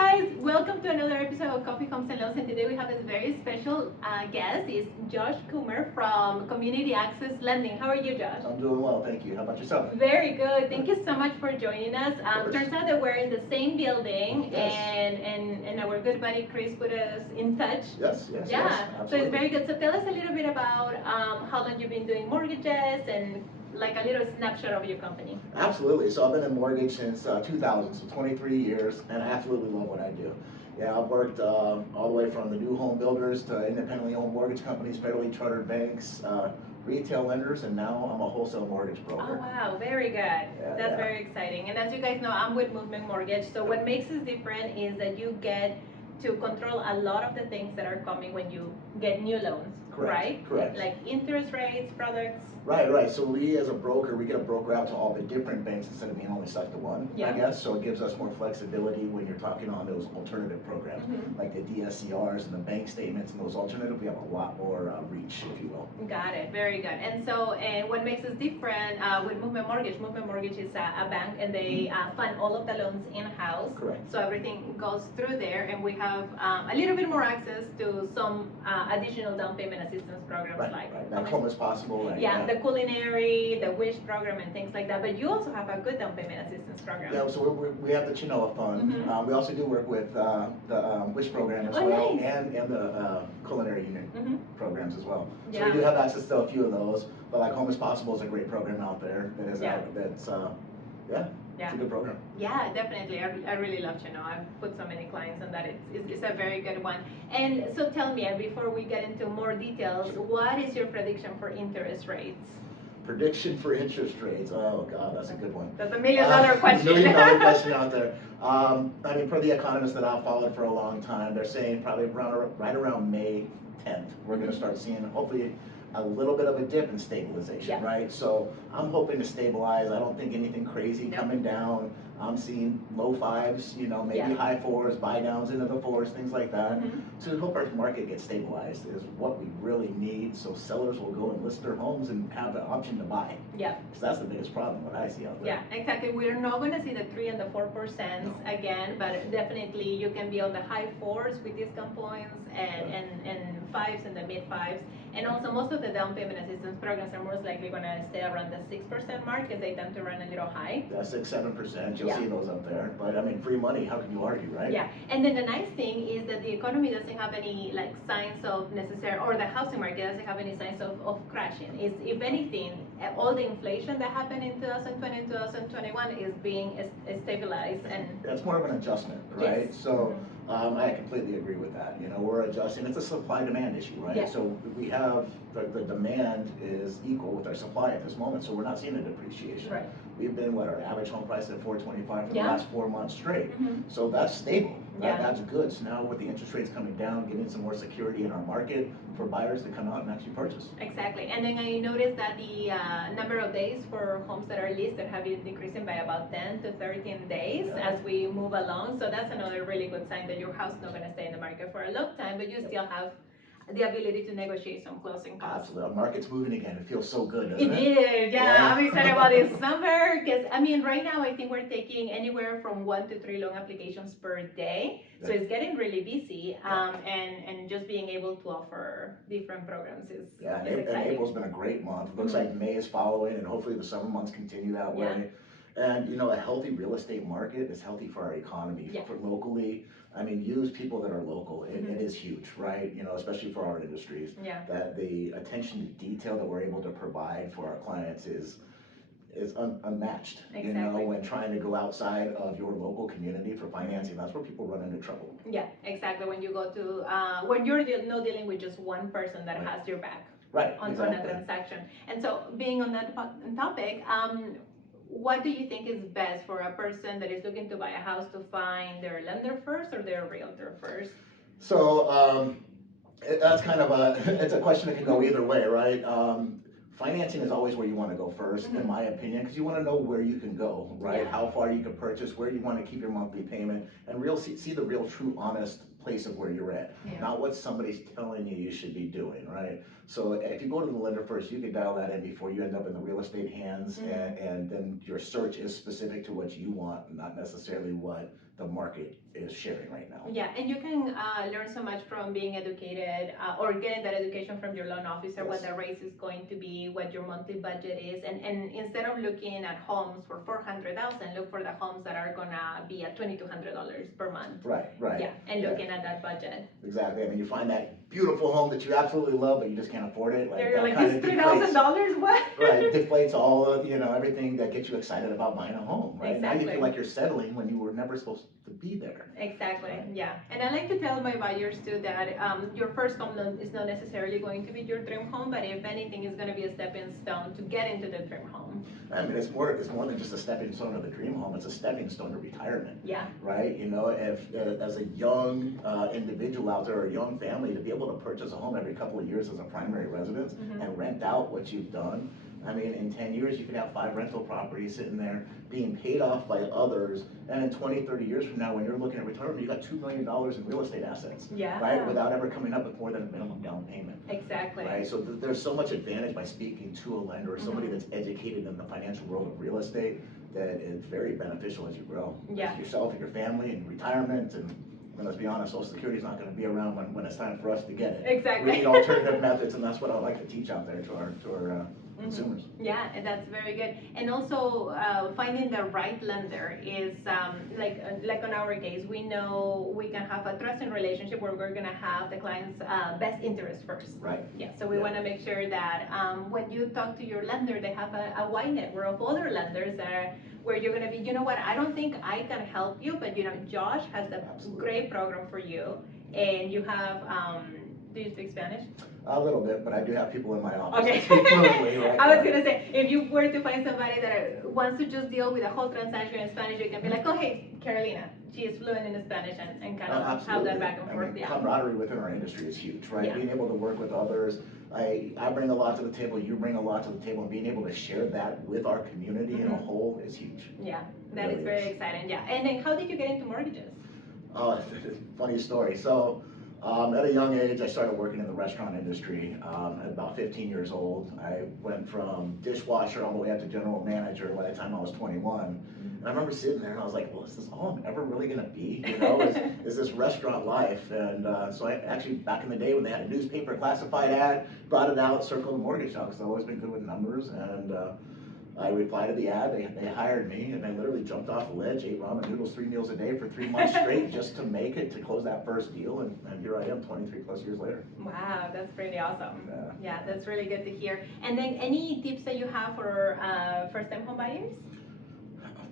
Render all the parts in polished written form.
guys, welcome to another episode of Coffee Homes and Loans, and today we have a very special guest. It's Josh Coomer from Community Access Lending. How are you, Josh? I'm doing well, thank you. How about yourself? Very good. Thank you so much for joining us. Turns out that we're in the same building, Yes. and our good buddy Chris put us in touch. Yes, So it's very good. So tell us a little bit about how long you've been doing mortgages and like a little snapshot of your company. Absolutely. So I've been in mortgage since 2000, so 23 years, and I absolutely love what I do. Yeah, I've worked all the way from the new home builders to independently owned mortgage companies, federally chartered banks, retail lenders, and now I'm a wholesale mortgage broker. Oh wow, very good. That's very exciting. And as you guys know, I'm with Movement Mortgage. So what makes us different is that you get to control a lot of the things that are coming when you get new loans, right? Correct. Like interest rates, products. Right. So we as a broker, we get a broker out to all the different banks instead of being only stuck to one, I guess. So it gives us more flexibility when you're talking on those alternative programs, like the DSCRs and the bank statements and those alternative. We have a lot more reach, if you will. Got it. Very good. And so, and what makes us different with Movement Mortgage is a bank, and they fund all of the loans in-house. Correct. So everything goes through there, and we have a little bit more access to some additional down payment assistance programs like Home is Possible. The culinary, the WISH program, and things like that. But you also have a good down payment assistance program. Yeah, so we have the Chinoa Fund. We also do work with the WISH program as well, nice. and the culinary unit programs as well. So Yeah. we do have access to a few of those. But like Home is Possible is a great program out there that is out. That's it's a good program. Yeah, definitely. I really love Chino. I've put so many clients on that. It's a very good one. And so tell me, before we get into more details, what is your prediction for interest rates? Prediction for interest rates. Oh God, that's a good one. That's a million-dollar question. Million-dollar question out there. I mean, for the economists that I've followed for a long time, they're saying probably right around May 10th, we're going to start seeing hopefully a little bit of a dip in stabilization, right? So I'm hoping to stabilize. I don't think anything crazy coming down. I'm seeing low fives, maybe high fours, buy downs into the fours, things like that. To help our market get stabilized is what we really need, so sellers will go and list their homes and have the option to buy. Yeah. Because that's the biggest problem what I see out there. Yeah, exactly. We're not going to see the 3 and the 4% again, but definitely you can be on the high fours with discount points and fives and the mid fives. And also most of the down payment assistance programs are most likely going to stay around the 6% mark because they tend to run a little high. Yeah, 6-7%. You'll see those up there. But I mean, free money, how can you argue, right? Yeah. And then the nice thing is that the economy doesn't have any like signs of necessary, or the housing market doesn't have any signs of crashing. If anything, all the inflation that happened in 2020 and 2021 is being stabilized, and it's more of an adjustment, right? So I completely agree with that. We're adjusting. It's a supply-demand issue, right? So we have the demand is equal with our supply at this moment, so we're not seeing a depreciation. Right. We've been our average home price at $425 for the last 4 months straight. So that's stable. That's good. So now with the interest rates coming down, getting some more security in our market for buyers to come out and actually purchase. Exactly. And then I noticed that the number of days for homes that are listed have been decreasing by about 10 to 13 days as we move along. So that's another really good sign that your house is not going to stay in the market for a long time, but you still have the ability to negotiate some closing costs. Absolutely. Our market's moving again. It feels so good, doesn't it? It is, I'm excited about this summer because, I mean, right now I think we're taking anywhere from 1 to 3 loan applications per day. So it's getting really busy, and just being able to offer different programs is exciting. And April's been a great month. Looks like May is following, and hopefully the summer months continue that way. And a healthy real estate market is healthy for our economy, for locally. I mean, use people that are local. It is huge, right? Especially for our industries. That the attention to detail that we're able to provide for our clients is unmatched. When trying to go outside of your local community for financing, that's where people run into trouble. Yeah, exactly. When you go to when you're not dealing with just one person that has your back on a transaction. And so, being on that topic, what do you think is best for a person that is looking to buy a house to find their lender first or their realtor first? So that's kind of it's a question that can go either way, right? Financing is always where you want to go first, in my opinion, because you want to know where you can go, right? How far you can purchase, where you want to keep your monthly payment, and see the real, true, honest place of where you're at, not what somebody's telling you should be doing, right? So if you go to the lender first, you can dial that in before you end up in the real estate hands, and then your search is specific to what you want, not necessarily what the market is sharing right now. Yeah, and you can learn so much from being educated or getting that education from your loan officer, what the rates is going to be, what your monthly budget is, and instead of looking at homes for $400,000, look for the homes that are gonna be at $2,200 per month. Right. Yeah, and looking at that budget. Exactly. I mean, you find that beautiful home that you absolutely love, but you just can't afford it. Like, you're like, it's $3,000. What? Right, deflates all of everything that gets you excited about buying a home. Right. Exactly. Now you feel like you're settling when you were never supposed to be there. Exactly. Right. Yeah. And I like to tell my buyers too that your first home is not necessarily going to be your dream home, but if anything, it's going to be a stepping stone to get into the dream home. I mean, it's more than just a stepping stone to the dream home. It's a stepping stone to retirement. Yeah. Right. If as a young individual out there or a young family to be able to purchase a home every couple of years as a primary residence and rent out what you've done. I mean, in 10 years, you could have 5 rental properties sitting there being paid off by others. And in 20, 30 years from now, when you're looking at retirement, you got $2 million in real estate assets. Yeah. Right? Without ever coming up with more than a minimum down payment. Exactly. Right? So there's so much advantage by speaking to a lender or somebody that's educated in the financial world of real estate that it's very beneficial as you grow. Yeah. As yourself and your family and retirement and let's be honest, Social Security is not going to be around when it's time for us to get it. Exactly. We need alternative methods, and that's what I like to teach out there to our consumers. Yeah, and that's very good. And also finding the right lender is like on our case, we know we can have a trusting relationship where we're going to have the client's best interest first. Right. Yeah. So we want to make sure that when you talk to your lender, they have a wide network of other lenders that where you're going to be, you know what, I don't think I can help you, but Josh has the great program for you, and you have, do you speak Spanish? A little bit, but I do have people in my office that speak fluently. Right? I was going to say, if you were to find somebody that wants to just deal with the whole transaction in Spanish, you can be like, oh, hey, Carolina, she is fluent in Spanish and kind of have that back and forth. Camaraderie within our industry is huge, right? Yeah. Being able to work with others. I bring a lot to the table, you bring a lot to the table, and being able to share that with our community in a whole is huge. Yeah, that is very exciting. Yeah. And then how did you get into mortgages? Funny story. So at a young age, I started working in the restaurant industry. At about 15 years old, I went from dishwasher all the way up to general manager by the time I was 21. And I remember sitting there and I was like, well, is this all I'm ever really going to be? Is this restaurant life? And so I actually, back in the day when they had a newspaper classified ad, brought it out, circled the mortgage shop because I've always been good with numbers. And I replied to the ad, they hired me, and I literally jumped off a ledge, ate ramen noodles 3 meals a day for 3 months straight just to make it, to close that first deal, and here I am 23 plus years later. Wow, that's pretty awesome. Yeah, that's really good to hear. And then any tips that you have for first-time home buyers?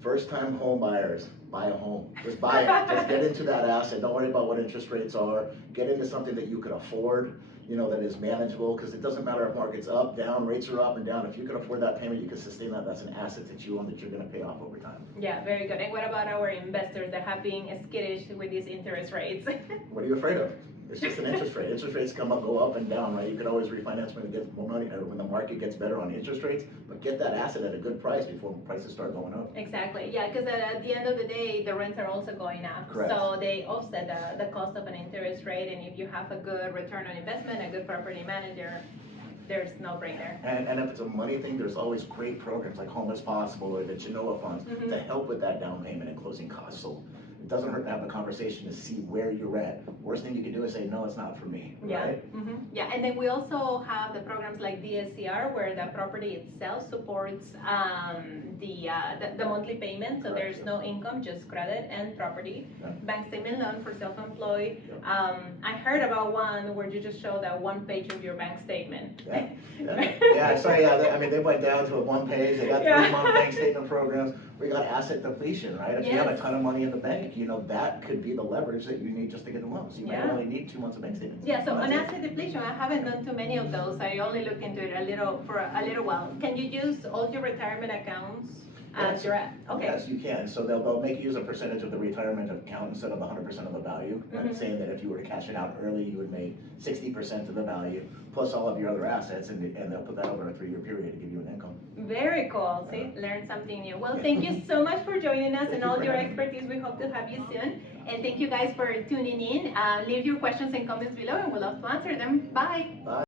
First-time home buyers, buy a home. Just buy it. Just get into that asset. Don't worry about what interest rates are. Get into something that you can afford, that is manageable, because it doesn't matter if market's up, down, rates are up and down. If you can afford that payment, you can sustain that. That's an asset that you own that you're going to pay off over time. Yeah, very good. And what about our investors that have been skittish with these interest rates? What are you afraid of? It's just an interest rate. Interest rates go up and down, right? You can always refinance when it gets more money, or when the market gets better on interest rates, but get that asset at a good price before prices start going up. Exactly. Yeah, because at the end of the day, the rents are also going up. Correct. So they offset the cost of an interest rate, and if you have a good return on investment, a good property manager, there's no brainer. And if it's a money thing, there's always great programs like Home as Possible or the Genoa funds to help with that down payment and closing costs. So it doesn't hurt to have a conversation to see where you're at. Worst thing you can do is say, no, it's not for me. Yeah. Right? Yeah, and then we also have the programs like DSCR where the property itself supports the monthly payment. So there's no income, just credit and property. Yeah. Bank statement loan for self-employed. I heard about one where you just show that one page of your bank statement. I mean, they went down to a 1 page. They got 3-month bank statement programs. We got asset depletion, right? If you have a ton of money in the bank, that could be the leverage that you need just to get the loan. So you might only need 2 months of bank statements. Yeah, so on asset depletion, I haven't done too many of those. I only looked into it for a little while. Can you use all your retirement accounts as your okay? Yes, you can. So they'll make you use a percentage of the retirement account instead of 100% of the value. And saying that if you were to cash it out early, you would make 60% of the value plus all of your other assets, and they'll put that over a 3-year period to give you an income. Very cool. See, learn something new. Well, thank you so much for joining us and all your expertise. We hope to have you soon. And thank you guys for tuning in. Leave your questions and comments below, and we'll love to answer them. Bye. Bye.